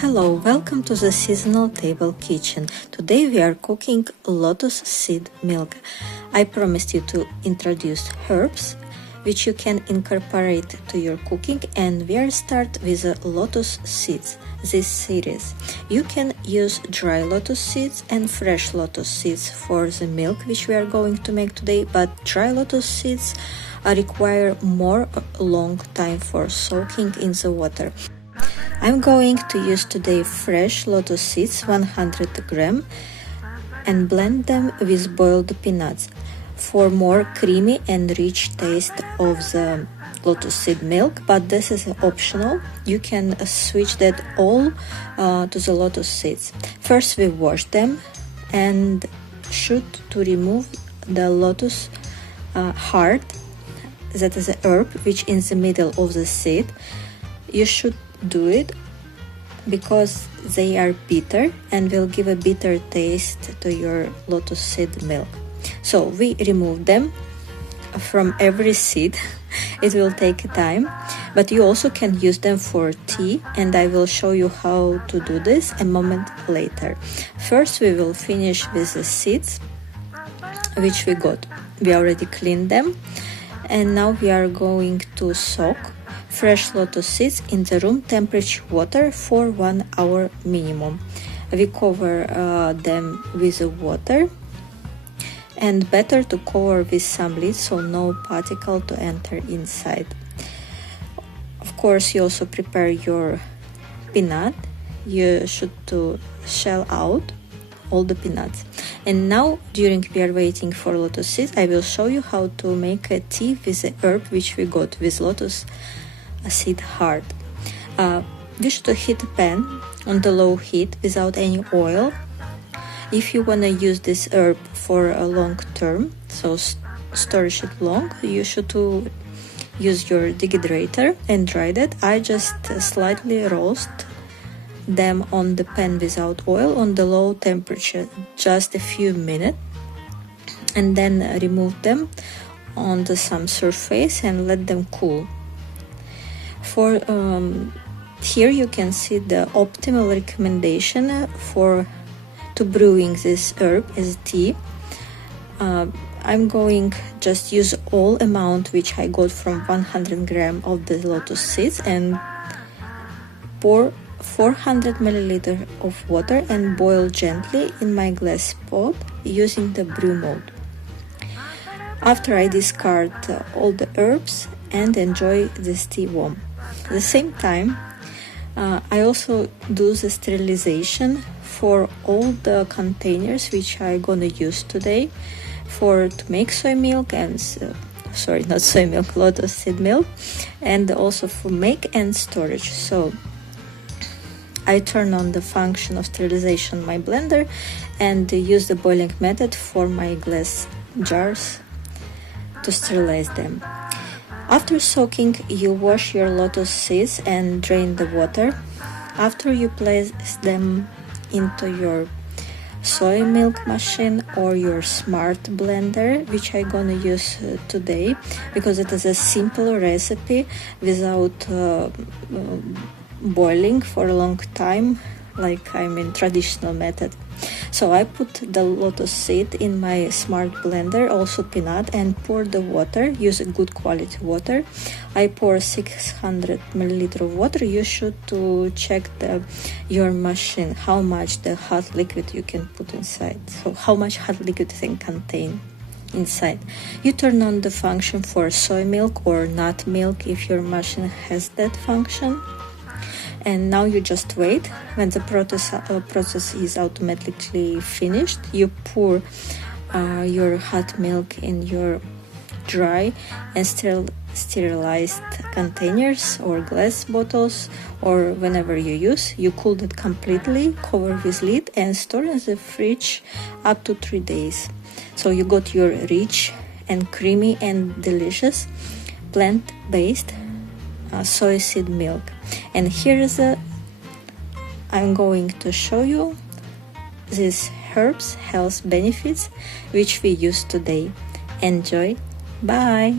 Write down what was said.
Hello, welcome to the seasonal table kitchen. Today we are cooking lotus seed milk. I promised you to introduce herbs which you can incorporate to your cooking, and we are start with the lotus seeds, this series. You can use dry lotus seeds and fresh lotus seeds for the milk which we are going to make today, but dry lotus seeds require more long time for soaking in the water. I'm going to use today fresh lotus seeds, 100 gram, and blend them with boiled peanuts for more creamy and rich taste of the lotus seed milk, but this is optional. You can switch that all to the lotus seeds. First we wash them and should to remove the lotus heart, that is a herb which in the middle of the seed. You should do it because they are bitter and will give a bitter taste to your lotus seed milk. So we remove them from every seed. It will take time, but you also can use them for tea, and I will show you how to do this a moment later. First we will finish with the seeds which we got. We already cleaned them, and now we are going to soak fresh lotus seeds in the room temperature water for 1 hour minimum. We cover them with water, and better to cover with some lid so no particle to enter inside. Of course, you also prepare your peanut. You should to shell out all the peanuts. And now, during we are waiting for lotus seeds, I will show you how to make a tea with the herb which we got with lotus seed heart. We should heat a pan on the low heat without any oil. If you want to use this herb for a long term, so storage it long, you should to use your dehydrator and dry that. I just slightly roast them on the pan without oil on the low temperature, just a few minutes, and then remove them on some surface and let them cool. For here you can see the optimal recommendation to brewing this herb as tea. I'm going just use all amount which I got from 100 gram of the lotus seeds and pour 400 milliliter of water and boil gently in my glass pot using the brew mode. After I discard all the herbs and enjoy this tea warm. At the same time, I also do the sterilization for all the containers which I'm gonna use today to make soy milk and not soy milk, lotus seed milk, and also for make and storage. So I turn on the function of sterilization my blender and use the boiling method for my glass jars to sterilize them. After soaking, you wash your lotus seeds and drain the water. After you place them into your soy milk machine or your smart blender, which I'm gonna use today because it is a simple recipe without boiling for a long time like traditional method. So I put the lotus seed in my smart blender, also peanut, and pour the water. Use a good quality water. I pour 600 milliliter of water. You should to check your machine how much the hot liquid you can put inside. So how much hot liquid can contain inside. You turn on the function for soy milk or nut milk if your machine has that function. And now you just wait. When the process is automatically finished, you pour your hot milk in your dry and sterilized containers or glass bottles, or whenever you use. You cool it completely, cover with lid, and store in the fridge up to 3 days. So you got your rich and creamy and delicious plant-based soy seed milk. And here is I'm going to show you these herbs health benefits which we use today. Enjoy. Bye.